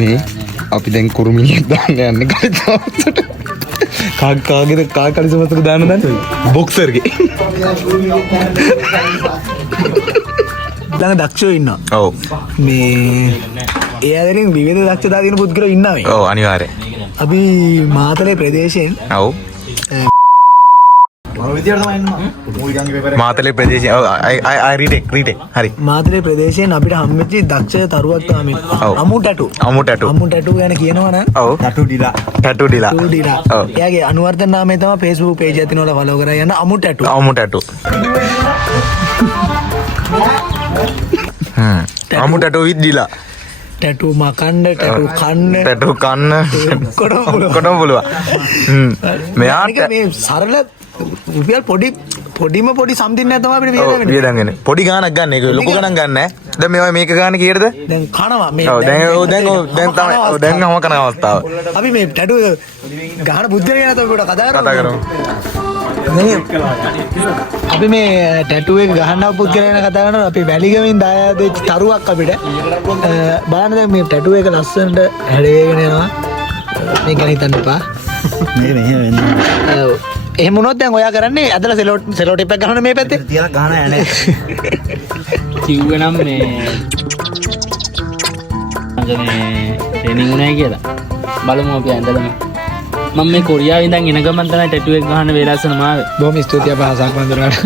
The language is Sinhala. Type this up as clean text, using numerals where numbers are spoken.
මේ අපි දැන් කුරුමිනියක් දාන්න යන්නේ කලිතාවකට. කාගේද කලිසමතර දාන්න දන්නේ? බොක්සර්ගේ. ළඟ දක්ෂයෝ ඉන්නවා. ඔව්. මේ ඒ අතරින් විවිධ දක්ෂතා තියෙන පුද්ගලයෝ ඉන්නවා මේ. ඔව් අනිවාර්යෙන්. අපි මාතලේ ප්‍රදේශයෙන් ඔව්. මාතලේ ප්‍රදේශය රීටෙක් හරි. මාතලේ ප්‍රදේශයෙන් අපිට හම්බෙච්ච දක්ෂ තරුවක් තමයි අමු ටැටු. අමු ටැටු ගැන කියනවනම් ඔව් ටැටු ඩිලා. ඔව්. එයාගේ අනුවර්තන නාමය තමයි Facebook page එකේ තියෙනවා follow කරලා යන්න අමු ටැටු. අමු ටැටු විත් ඩිලා. ටැටු මකන්න ටැටු කන්න කොටම පුළුවන්. මෙයාට මේ සරල රුපියල් පොඩිම පොඩි සම්දින්න තමයි අපිට වියදම් පොඩි ගාණක් ගන්න. ඒක ලොකු ගණන් ගන්න නෑ. දැන් මේවා මේක ගාණ කීයටද? දැන් කනවා මේ. ඔව් දැන් තමයි දැන් නම කන අවස්ථාව. අපි මේ ටැටු ගහන බුද්ධිය ගැන තමයි කතා කරමු. අපි මේ ටැටු එක ගහන්නව පුද්ගලයා ගැන කතා කරනවා. අපි වැලිගමින් දායාද වෙච්ච තරුවක් අපිට. බලන්න දැන් මේ ටැටු එක ලස්සනට හැඩේගෙන යනවා. මේක ගැන හිතන්න එපා. මේ මෙහෙම වෙන්නේ. එහෙම වුණොත් දැන් ඔයා කරන්නේ ඇදලා සෙලෝ ටේප් එක ගහන මේ පැත්තේ. තියලා ගහන යන්නේ. කිව්වේ නම් මේ ට්‍රේනින් උනායි කියලා. බලමු අපි ඇඳලම. මම මේ කොරියාවෙන් ඉඳන් එන ගමන් තමයි ටැටු එක ගහන්න වේලාසන මාවේ. බොහොම ස්තුතියි අපහසක් වන්දනාට.